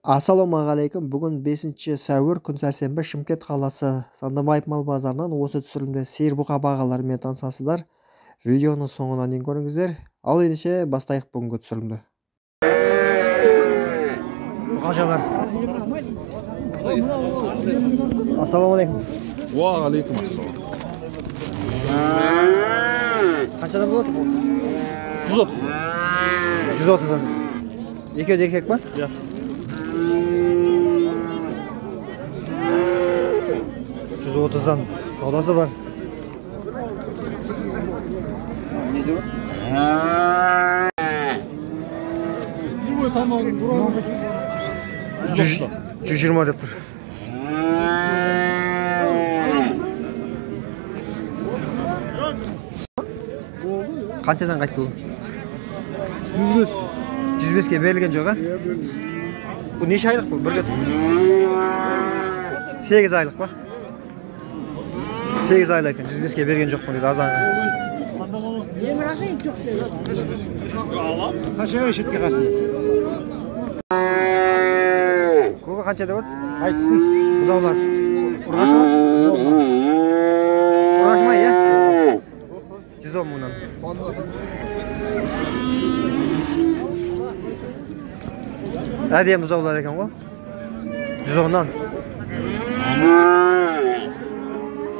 Ассалаумағалейкум. Бүгін 5 сәуір күн сәрсенбі, Шымкент қаласы Сандыбаев мал базарынан осы түсірілімде сиыр бұқа бағаларымен танысасыздар. Видеоның соңына дейін көріңіздер. Ал ендеше бастайық бүгінгі түсірілімді. Бұқашалар. Ассалаумағалейкум. Уағалейкум ассалам. Қаншадан болады? 130. 130-дан. Екеуі де еркек па? Иә. $130'dan saudası var. $120 деп тұр. Қаншадан қайтты бұл? 105. 105-ке берілген жоқ, бұл неше айлық бұл? 8 айлық па? 8 айлық екен, 105-ке берген жоқ па дейді азанға. Қашаға шетке қасын. Көгі қанша деп отырсыз? Қайсысын? Бұзаулар. Ұрғашы ма? Ұрғашы ма, иә? 110 мыңнан. Әдем бұзаулар екен ғой? 110-нан.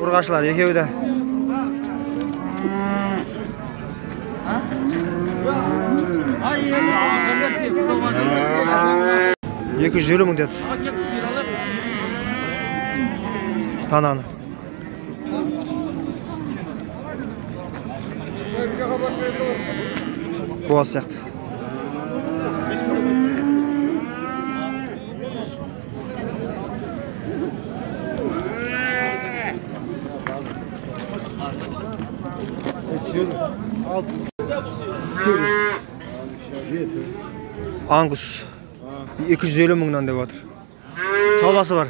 Ұрғашылар екеуі де. $250 мың деді. Тананы. Боğaz сияқты. Angus 250 мыңнан деп отыр. Саудасы бар.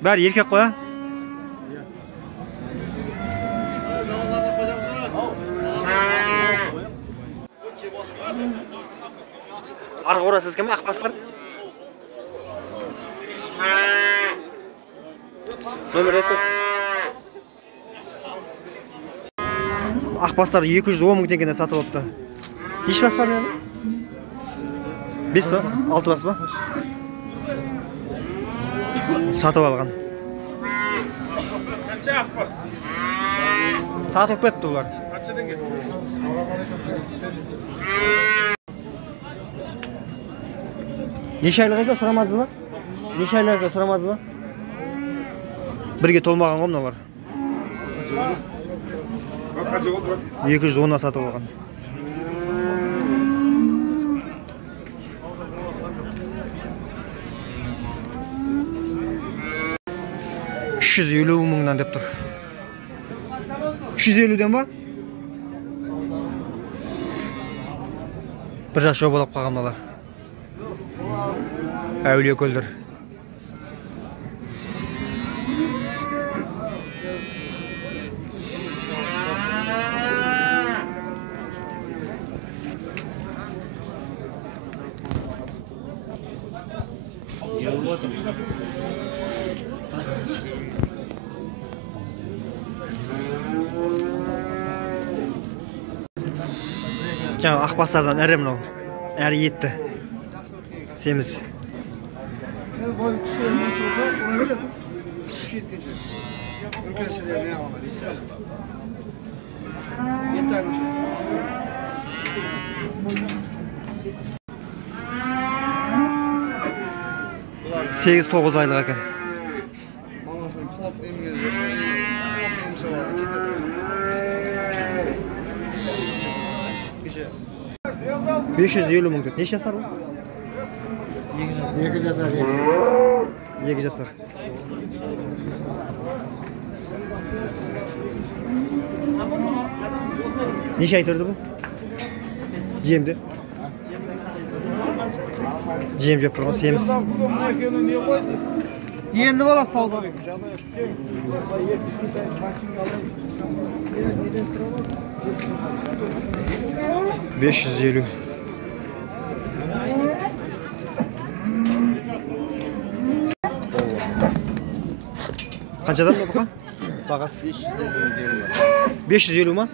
Бәрі еркек қой, а? Арғы орасыз кім? Ақбастар? Нөмір етпесін. Ақбастар 210 мың теңгеден сатып алыпты. Неше бас бар мен? 5 ба? 6 бас ба? Сатып алған. Сатып кетті олар. Неше айлық екен сұрамадыңыз ба? Неше айлық екен сұрамадыңыз ба? Бірге толмаған ғой мыналар. 210-на сатып алған. 350 мыңнан деп тұр. 350-ден ба? Бір жақ жобалап қалған мыналар. Әулие көлдір. Жаңа ақбастардан әрі мынау. Әрі етті. Семіз. Boy kişi nesi olsa ona verelim. Kişi yetkince. Ülkesiyle ne yapalım? 7 tane şey. 8-9 айлық екен. Мамасының құлап емгезі. Құлап емсе var. Gece. 550 мың деді. Неше жасар бұл? 2 жасар. 2 жасар. Неше ай тұрды бұл? Жемді. Жем жеп тұрған, семіз. Енді бала сауда. 550. Qanchadan bu buqa? Бағасы 550 ма?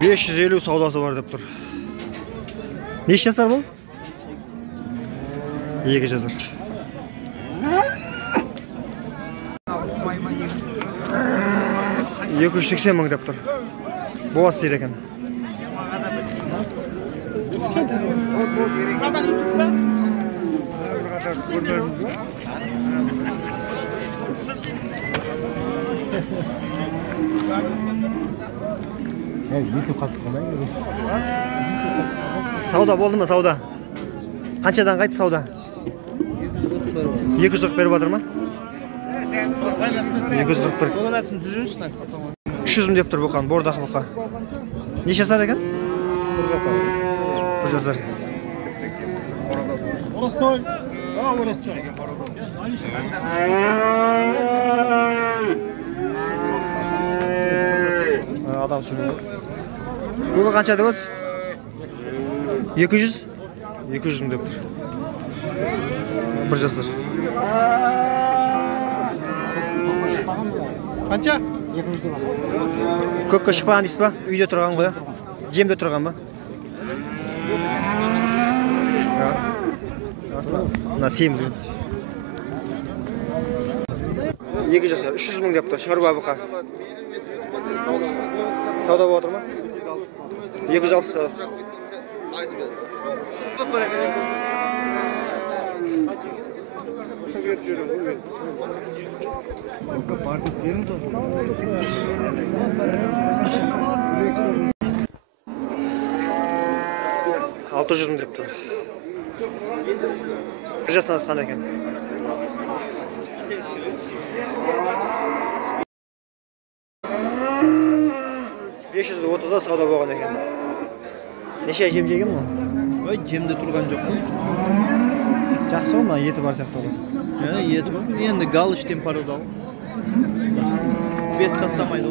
$550 savdosi bor deb tur. Necha jasar bu? 2 jasar. $280 deb tur. Boğaz seyir ekan. Savdo bo'ldimi, savdo? Qanchadan qaytdi savdo? 240 berib o'tirmi? 241. 300 ming deb tur bu qan, bordaq bu qan. Necha sar ekan? 1 jasar. Oroston. Oroston. Adam söylüyor. Bu qancha deb o'tsiz? 200. 200 ming deb tur. 1 jasar. Qancha? 200 dollar. Ko'kka chiqmagan deysizmi? Uyda turgan qo'ya. Jemda turganmi? Mana semiz. 2 jasar 300 ming deb tur. Chiqarib bu qa. Savdo bo'ldimi? 260 qilib. $600 ming deb tur. 1 jasdan asqan ekan. $530 savdo bo'lgan ekan. Necha jem yegan bu? Voy, jemda turgan yo'q. Yaxshi o'ma yetib borsak to'g'ri. Ha, yetib. Endi galish temperatda. Bes tastamaydi.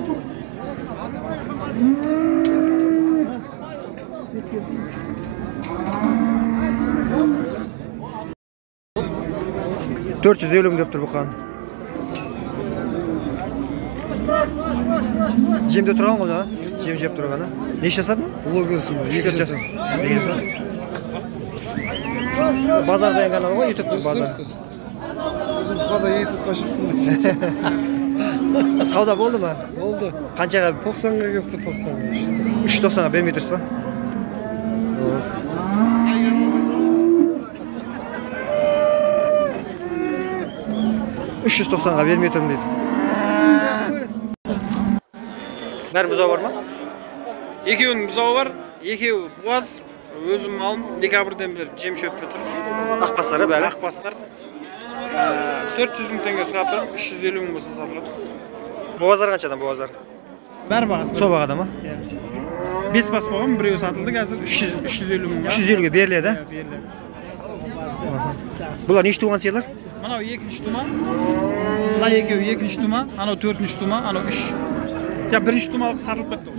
$450 ming deb tur bu qan. Jemda turgan qo'yda, jem jeb turgani. Necha jasarmi? Blogersin bu. 2 jasar. 2 jasar. Bozorda yangan qo'y, YouTube bozor. Bizim buqada yetib qo'shsin. Savdo bo'ldimi? Bo'ldi. Qanchaga? 90 ga keldi, 90 ga. 390 ga bermay turibsiz-mi? 390 ga bermay turibman deydi. Nar buzoq bormi? Ikkovining buzog'i bor, ikkovi bo'z. O'zim oldim, dekabrdan beri jem shopda turib. Aqpaslari bari. Aqpaslar 400 ming tanga so'rab turib, 350 ming bo'lsa sotiladi. Bo'g'azlar qanchadan bo'g'azlar? Bari bag'asi. So'bag'adami? 5 pas bo'lgan, biri sotildi, hozir 350 ming. 350 ga beriladi. Beriladi. Bular nechta tugan sigirlar? Mana bu 2-chi tuman. Bular ikkovi 2-chi tuman, ana 4-chi tuman, ana 3. Ya birinchi tuman olib sotilib ketdi.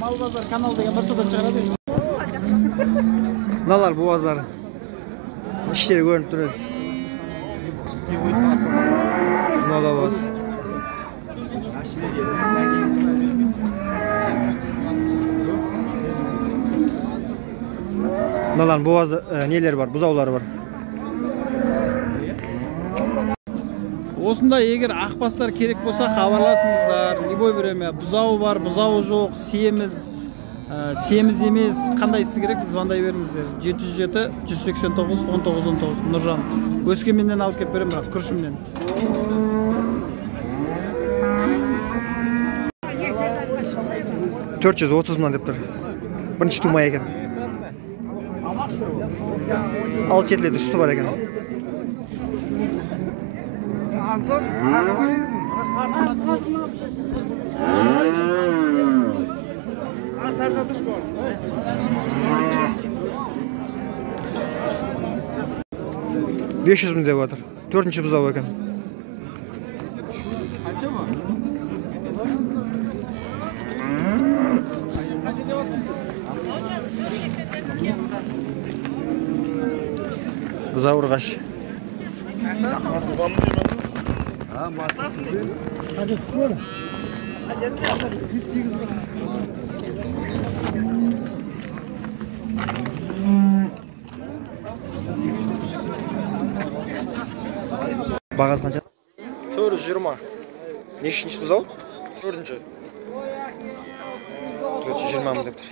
Malbazar kanal degan bir so'da chiqaradi. Nalar bo'g'azlar. İşleri ko'rinib turibsiz. Nala bo'z. Nalar bo'g'az neler bor? Buzoqlari bor. Осындай егер ақбастар керек болса хабарласыңыздар. Любой время бұзауы бар, бұзауы жоқ, семіз емес, қандайсы керек звондай беріңіздер. 707 189 1919 Нұржан. Өскеменнен алып келіп беремін, Күршімнен. $430 мыңнан деп тұр. Бірінші тумай екен. Ал четіледі, үсті бар екен. Антон, 500 мың деп отыр. 4-ші бұзау екен. Қанша ма? Бұзау ұрғаш. Бағасы қанша? 420. Нешінші бұзау? 4-ші. 420 мың деп тұр.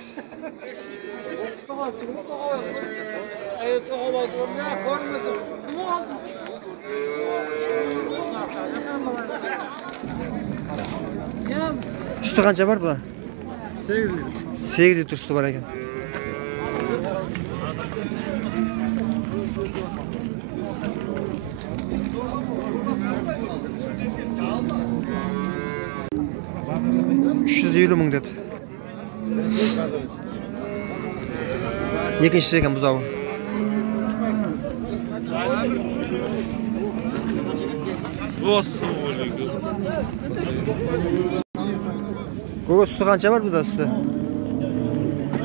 Sütü қанша бар бұда? 8 литр. 8 литр sütü бар екен. $350 мың деді. Екіншісі екен бұзауы. Көке sütü қанша бар бұда sütü?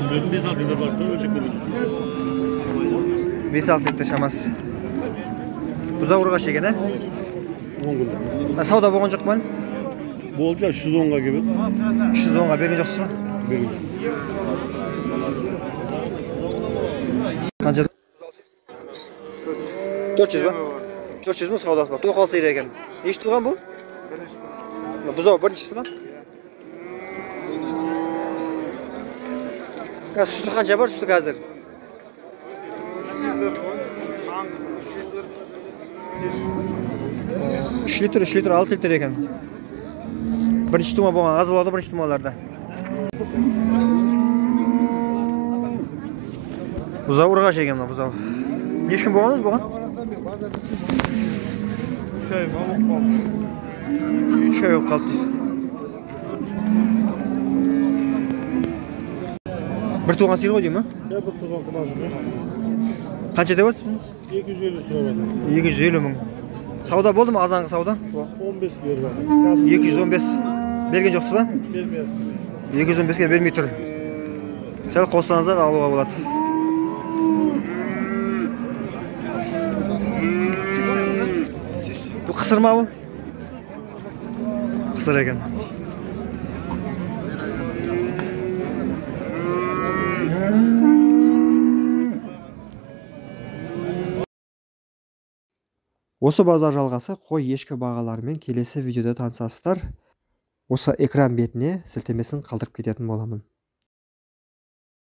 5-6 lira var. Ölçek olur. 5-6 литр шамасы. Бұзау ұрғаш екен, 10 gün. Сауда болған жоқ па? Bolca 110'a gibi. 310-ға берген жоқсыз ба? Benim. Қанша? 400 ба? 400 мың саудасы бар. Тоқал сиыр екен. Неше туған бұл? Бұзау біріншісі ба? Sütü қанша бар sütü қазір? 3 литр, 6 литр екен. Бірінші тума болған, аз болады бірінші тумаларда. Бұзау ұрғаш екен мына бұзау. Неше күн болғаныңыз бұған? 3 ay болып қалды. 3 ай болып қалды дейді. Bir tuğan sıyır koyayım mı? Ya bu tuğan kumaşı. Қанша деп отырсыз? 250 сұрап 250 мың. Сауда болды ма азанғы сауда? 15 берді. 215 берген жоқсыз ба? Бермеді. 215-ке бермей тұр. Сәл қоссаңыздар алуға болады. Бұл қысыр ма бұл? Қысыр екен. Осы базар жалғасы қой ешкі бағаларымен келесі видеода танысасыздар. Осы экран бетіне сілтемесін қалдырып кететін боламын.